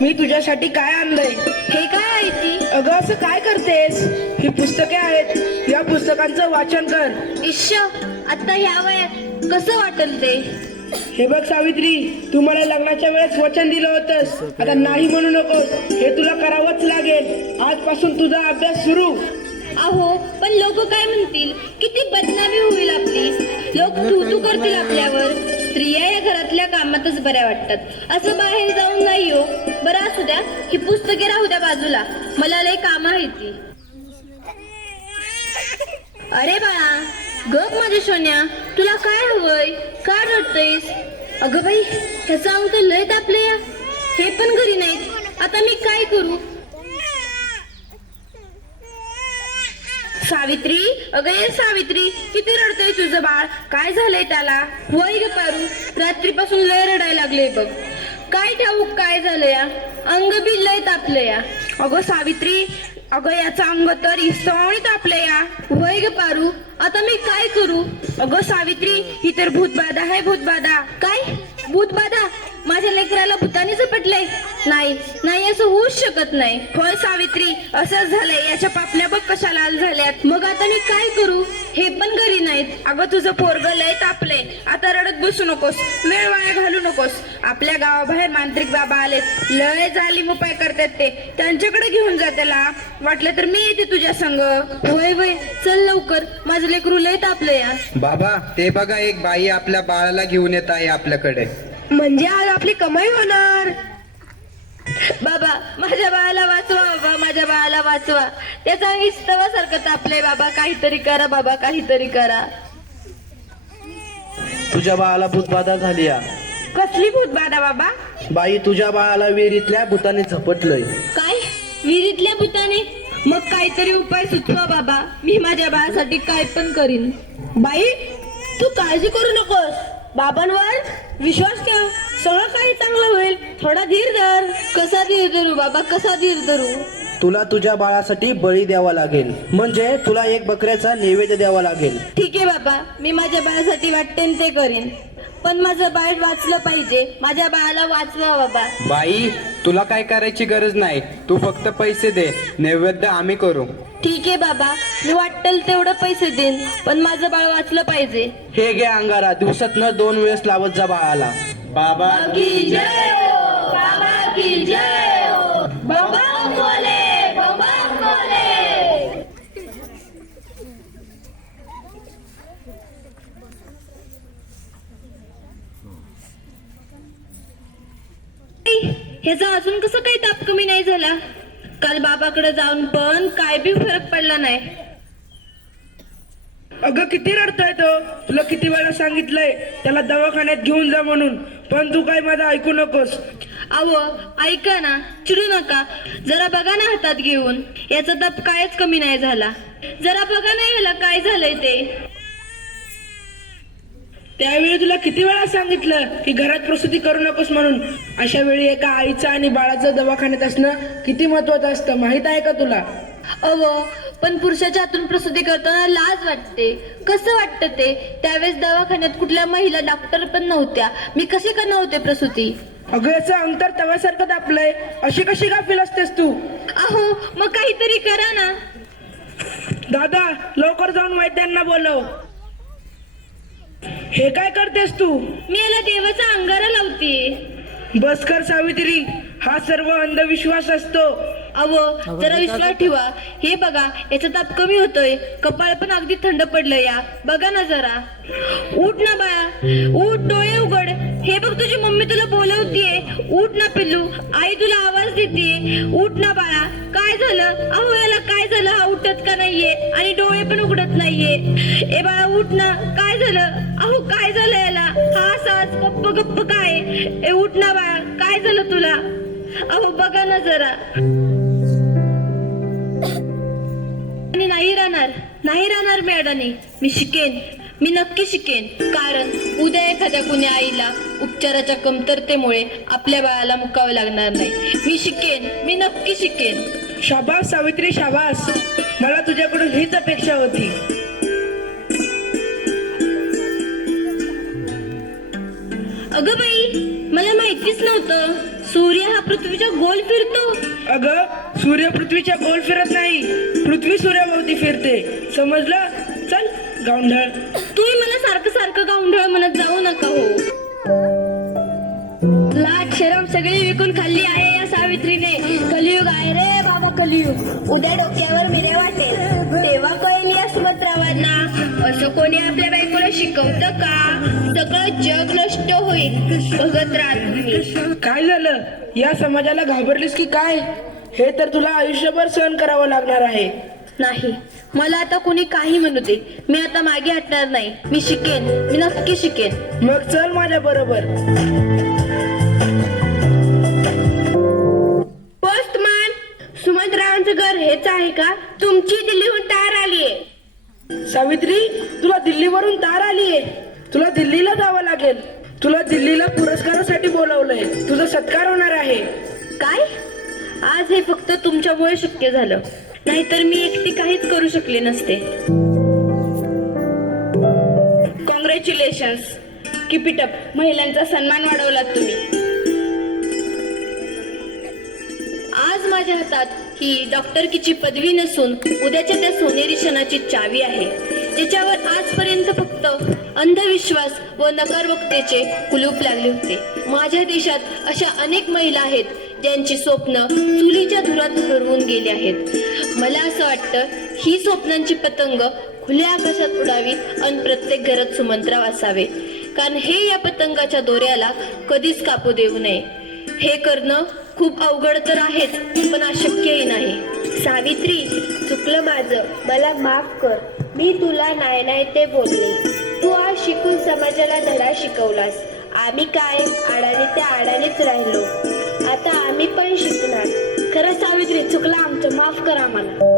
मी तुझ्यासाठी काय आणलंय. हे काय आहे ती? अगं असं काय करतेस. ही पुस्तके आहेत, या पुस्तकांचं वाचन कर. इश्श, आता ह्या वयात कसं वाटेल ते? हे बघ सावित्री, तू मला लग्नाच्या वेळेस वचन दिलं होतंस. आता नाही म्हणू नकोस, हे तुला करावंच लागेल. आजपासून तुझा अभ्यास सुरू. अहो, पण लोक काय म्हणतील? किती बदनामी होईल आपली. लोक तू करतील आपल्यावर. स्त्रिया या घरातल्या कामातच बऱ्या वाटतात, असं बाहेर जाऊन नाही हो. बरं असू द्या, ही पुस्तके राहू द्या बाजूला, मला लय काम आहे ती. अरे बाळा, गप माझ्या सोन्या, तुला काय हवंय? का रडतयस? अगं बाई, ह्याचं अंग तर लय तापलं या. हे पण घरी नाहीत, आता मी काय करू? सावित्री, अगं ये सावित्री, किती रडतय तुझं बाळ? काय झालंय त्याला? होय ग पारू, रात्रीपासून लय रडायला लागले बघ. काय ठाऊक काय झालं या? अंग बी लय तापलं या. अगं सावित्री, अगं याचं अंग तर इसवणी तापलं या. होय ग पारू, आता मी काय करू? अगं सावित्री, ही तर भूतबाधा आहे, भूतबाधा. काय भूतबाधा? माझ्या लेकराला भूताने झपटलंय? नाही नाही, असं होऊच शकत नाही. होय सावित्री, असंच झालंय. याच्या पापल्या बघ कशा लाल झाल्यात. मग आता मी काय करू? हे पण घरी नाहीत. अगं तुझं पोरगं लय तापलंय, आता रडत बसू नकोस, वेळ वाया घालू नकोस. आपल्या गावाबाहेर मांत्रिक बाबा आलेत, लय जालीम उपाय करतात ते, त्यांच्याकडे घेऊन जा त्याला. वाटलं तर मी येते तुझ्या संग. होय होय, चल लवकर, माझं लेकरू लय तापलंय या. बाबा, ते बघा, एक बाई आपल्या बाळाला घेऊन येत आहे आपल्याकडे. म्हणजे आज आपली कमाई होणार. बाबा, माझ्या बाळाला वाचवा, बाबा माझ्या बाळाला वाचवा. त्याचा इस्तवासारखं तापलंय बाबा, काहीतरी करा बाबा, काहीतरी करा. तुझ्या बाळाला भूतबाधा झाली या. कसली भूतबाधा बाबा? बाई, तुझ्या बाळाला विहिरीतल्या भूताने झपटलंय. काय? विहिरीतल्या भूताने? मग काहीतरी उपाय सुचवा बाबा, मी माझ्या बाळासाठी काय पण करीन. बाई, तू काळजी करू नकोस, बाबांवर विश्वास ठेव, सगळं काही चांगलं होईल. थोडा धीर धर. कसा धीर धरू बाबा, कसा धीर धरू? तुला तुझ्या बाळासाठी बळी द्यावा लागेल, म्हणजे तुला एक बकऱ्याचा नैवेद्य द्यावा लागेल. ठीक आहे बाबा, मी माझ्या बाळासाठी वाटतेन ते करीन, पण माझं बाळ वाचलं पाहिजे. माझ्या बाळाला वाचवा बाबा. बाई, तुला काय करायची गरज नाही, तू फक्त पैसे दे, नैवेद्य आम्ही करू. ठीक आहे बाबा, मी वाटेल तेवढं पैसे देईन, पण माझं बाळ वाचलं पाहिजे. हे घे अंगारा, दिवसातनं 2 वेळेस लावत जा बाळाला. बाबा की जय हो, बाबा की जय हो. बाबा बोले, बाबा बोले. ह्याचा अजून कसं काही ताप कमी नाही झाला? काल बाबाकडे जाऊन पण काय बी फरक पडला नाही. अगं किती रडतोय तो. तुला किती वेळा सांगितलंय त्याला दवाखान्यात घेऊन जा म्हणून, पण तू काय माझं ऐकू नकोस. अहो ऐका ना, चिडू नका, जरा बघा ना हातात घेऊन. याचा ताप कायच कमी नाही झाला. जरा बघा ना ह्याला काय झालंय ते. त्यावेळी तुला किती वेळा सांगितलं की घरात प्रसूती करू नकोस म्हणून. अशा वेळी एका आईचं आणि बाळाचं दवाखान्यात असणं किती महत्वाचं असतं, माहित आहे का तुला? अहो, पण पुरुषाच्या हातून प्रसूती करताना लाज वाटते. कसं वाटतं ते? त्यावेळेस दवाखान्यात कुठल्या महिला डॉक्टर पण नव्हत्या, मी कशी करणार होते प्रसूती? अगं याचं अंतर तव्यासारखं तापलंय, अशी कशी गाफील असतेस तू? अहो, मग काहीतरी करा ना. दादा, लवकर जाऊन वैद्यांना बोलव. हे काय करतेस तू? मी याला देवाचा अंगारा लावते. बस कर सावित्री, हा सर्व अंधविश्वास असतो. अहो, जरा विश्वास ठेवा. हे बघा, याचा ताप कमी होतोय, कपाळ पण अगदी थंड पडलं या. बघा ना जरा. उठ ना बाळा, उठ, डोळे उघड. हे बघ, तुझी मम्मी तुला बोलवतीये. उठ ना पिल्लू, आई तुला आवाज देते. उठ ना बाळा. काय झालं? अहो याला काय झालं? हा उठत का नाहीये आणि डोळे पण उघडत नाहीये. ए बाळा उठ ना, काय झालं? अहो काय झालं याला? हा असाच गप्प गप्प काय? ए उठ ना बाळा, काय झालं तुला? अहो बघा ना जरा. आणि नाही राहणार मॅडमनी. मी शिकेन, मी नक्की शिकेन. कारण उद्या एखाद्या कुणी आईला उपचाराच्या कमतरतेमुळे आपल्या बाळाला मुकावं लागणार नाही. मी शिकेन, मी नक्की शिकेन. शाबास सावित्री, शाबास. मला तुझ्याकडून हीच अपेक्षा होती. अगं बाई, मला माहितीच नव्हतं. सूर्य हा पृथ्वीच्या गोल फिरतो. अगं सूर्य पृथ्वीच्या गोल फिरत नाही, पृथ्वी सूर्याभोवती फिरते. समजलं? चल गावंढळ. तुम्ही मला सारखं सारखं गावंढळ म्हणत जाऊ नका हो. लाज शरम सगळी विकून खाल्ली आहे या सावित्रीने. कलियुग आहे रे बाबा, कलियुग. उद्या डोक्यावर मिरे वाटेल तेव्हा कळेल या सुभद्रावांना. असं कोणी आपल्या बायकोला शिकवतं का? सगळं जग नष्ट होईल. बघत राहा तुम्ही. काय झालं? या समाजाला घाबरलीस की काय? हे तर तुला आयुष्यभर सहन करावं लागणार आहे. नाही, मला आता कोणी काही म्हणू दे, मी आता मागे हटणार नाही. मी शिकेन, मी नक्की शिकेन. मग चल माझ्या बरोबर. पोस्टमन, सुमंतरावांचं घर हेच आहे का? तुमची दिल्लीहून तार आलीये. सावित्री, तुला दिल्लीवरून तार आलीये. तुला दिल्लीला जावं लागेल. तुला दिल्लीला पुरस्कारासाठी बोलावलंय. तुझा सत्कार होणार आहे. काय? आज हे फक्त तुमच्यामुळे शक्य झालं, नाहीतर मी एकटी काहीच करू शकले नसते. Congratulations, keep it up. महिलांचा सन्मान वाढवलात तुम्ही. आज माझ्या हातात ही डॉक्टरकीची पदवी नसून उद्याच्या त्या सोनेरी क्षणाची चावी आहे, ज्याच्यावर आजपर्यंत फक्त अंधविश्वास व नकारवक्तेचे कुलूप लागले होते. माझ्या देशात अशा अनेक महिला आहेत ज्यांची स्वप्न चुलीच्या धुरात हरवून गेली आहेत. मला असं वाटतं ही स्वप्नांची पतंग खुल्या आकाशात उडावी आणि प्रत्येक घरात सुमंतराव असावे, कारण हे या पतंगाच्या दोऱ्याला कधीच कापू देऊ नये. हे करणं खूप अवघड तर आहेच, पण अशक्यही नाही. सावित्री, चुकलं माझं, मला माफ कर. मी तुला नाही नाही ते बोलले. तू आज शिकून समाजाला धडा शिकवलास. आम्ही काय आडाने त्या आडानेच राहिलो. आता आम्ही पण शिकणार. खरं सावित्री, चुकलं आमचं, माफ करा आम्हाला.